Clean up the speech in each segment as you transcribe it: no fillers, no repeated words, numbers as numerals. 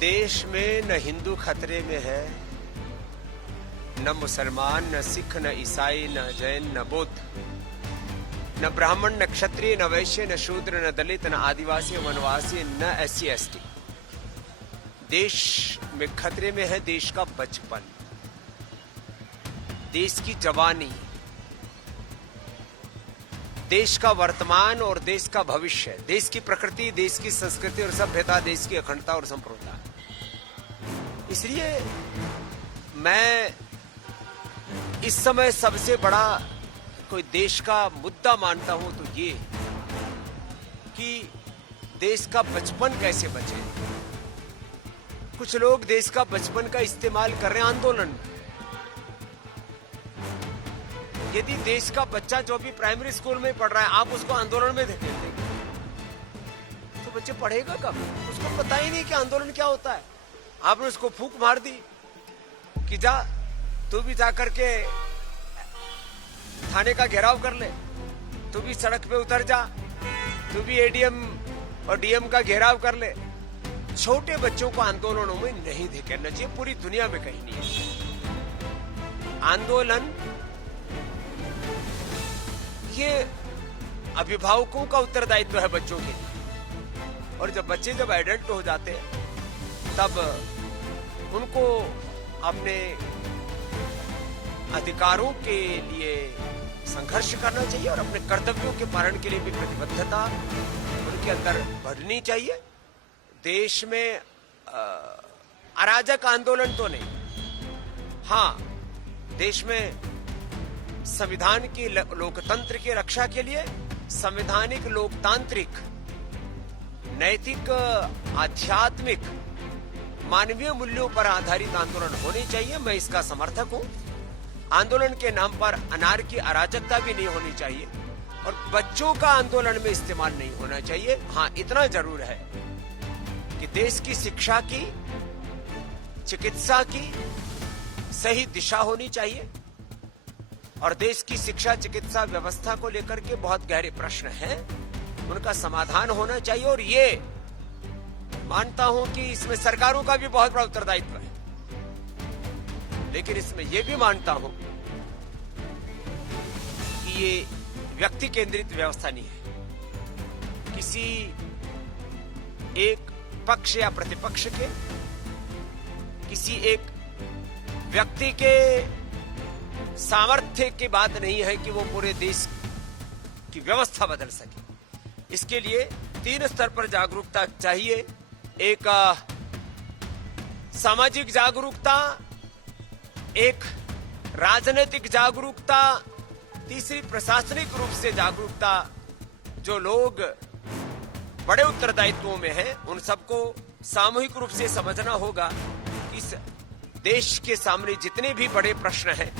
देश में न हिंदू खतरे में है, न मुसलमान, न सिख, न ईसाई, न जैन, न बौद्ध, न ब्राह्मण, न क्षत्रिय, न वैश्य, न शूद्र, न दलित, न आदिवासी, वनवासी, न SC ST। देश में खतरे में है देश का बचपन, देश की जवानी, देश का वर्तमान और देश का भविष्य, देश की प्रकृति, देश की संस्कृति और सभ्यता, देश की अखंडता और संप्रभुता। इसलिए मैं इस समय सबसे बड़ा कोई देश का मुद्दा मानता हूं तो ये कि देश का बचपन कैसे बचे। कुछ लोग देश का बचपन का इस्तेमाल कर रहे हैं आंदोलन में। यदि देश का बच्चा जो भी प्राइमरी स्कूल में पढ़ रहा है, आप उसको आंदोलन में धकेल देंगे तो बच्चे पढ़ेगा कब? उसको पता ही नहीं कि आंदोलन क्या होता है। आपने उसको फूंक मार दी कि जा तू भी जा करके थाने का घेराव कर ले, तू भी सड़क पे उतर जा, तू भी ADM और DM का घेराव कर ले। छोटे बच्चों को आंदोलनों में नहीं धकेलना चाहिए, पूरी दुनिया में कहीं नहीं है। आंदोलन ये अभिभावकों का उत्तरदायित्व है बच्चों के लिए, और जब बच्चे एडल्ट हो जाते हैं तब उनको अपने अधिकारों के लिए संघर्ष करना चाहिए और अपने कर्तव्यों के पालन के लिए भी प्रतिबद्धता उनके अंदर बढ़नी चाहिए। देश में अराजक आंदोलन तो नहीं, हाँ देश में संविधान की लोकतंत्र की रक्षा के लिए संवैधानिक, लोकतांत्रिक, नैतिक, आध्यात्मिक, मानवीय मूल्यों पर आधारित आंदोलन होने चाहिए। मैं इसका समर्थक हूं। आंदोलन के नाम पर अनार्की, अराजकता भी नहीं होनी चाहिए और बच्चों का आंदोलन में इस्तेमाल नहीं होना चाहिए। हाँ इतना जरूर है कि देश की शिक्षा की, चिकित्सा की सही दिशा होनी चाहिए और देश की शिक्षा, चिकित्सा व्यवस्था को लेकर के बहुत गहरे प्रश्न हैं, उनका समाधान होना चाहिए। और ये मानता हूं कि इसमें सरकारों का भी बहुत बड़ा उत्तरदायित्व है, लेकिन इसमें यह भी मानता हूं कि ये व्यक्ति केंद्रित व्यवस्था नहीं है। किसी एक पक्ष या प्रतिपक्ष के, किसी एक व्यक्ति के सामर्थ्य की बात नहीं है कि वो पूरे देश की व्यवस्था बदल सके। इसके लिए 3 स्तर पर जागरूकता चाहिए। एक सामाजिक जागरूकता, एक राजनीतिक जागरूकता, तीसरी प्रशासनिक रूप से जागरूकता। जो लोग बड़े उत्तरदायित्वों में हैं उन सबको सामूहिक रूप से समझना होगा कि इस देश के सामने जितने भी बड़े प्रश्न हैं,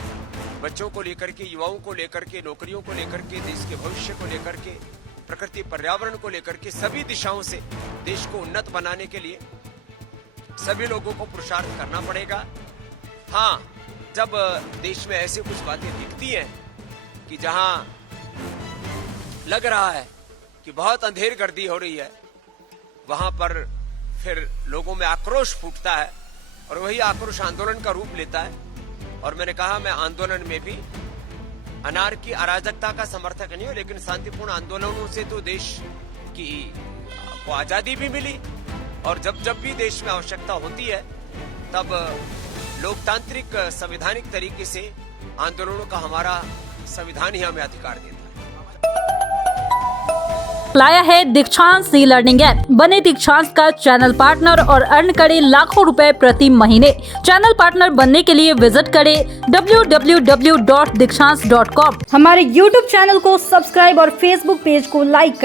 बच्चों को लेकर के, युवाओं को लेकर के, नौकरियों को लेकर के, देश के भविष्य को लेकर के, प्रकृति पर्यावरण को लेकर के, सभी दिशाओं से देश को उन्नत बनाने के लिए सभी लोगों को पुरुषार्थ करना पड़ेगा। हाँ, जब देश में ऐसी कुछ बातें दिखती हैं कि जहां लग रहा है कि बहुत अंधेर गर्दी हो रही है, वहां पर फिर लोगों में आक्रोश फूटता है और वही आक्रोश आंदोलन का रूप लेता है। और मैंने कहा मैं आंदोलन में भी अनार्की, अराजकता का समर्थक नहीं हूं, लेकिन शांतिपूर्ण आंदोलनों से तो देश की को आजादी भी मिली और जब जब भी देश में आवश्यकता होती है तब लोकतांत्रिक, संवैधानिक तरीके से आंदोलनों का हमारा संविधान ही हमें अधिकार देता है। लाया है दीक्षांत ई लर्निंग ऐप। बने दीक्षांत का चैनल पार्टनर और अर्न करें लाखों रुपए प्रति महीने। चैनल पार्टनर बनने के लिए विजिट करें www.dikshans.com। हमारे YouTube चैनल को सब्सक्राइब और Facebook पेज को लाइक करें।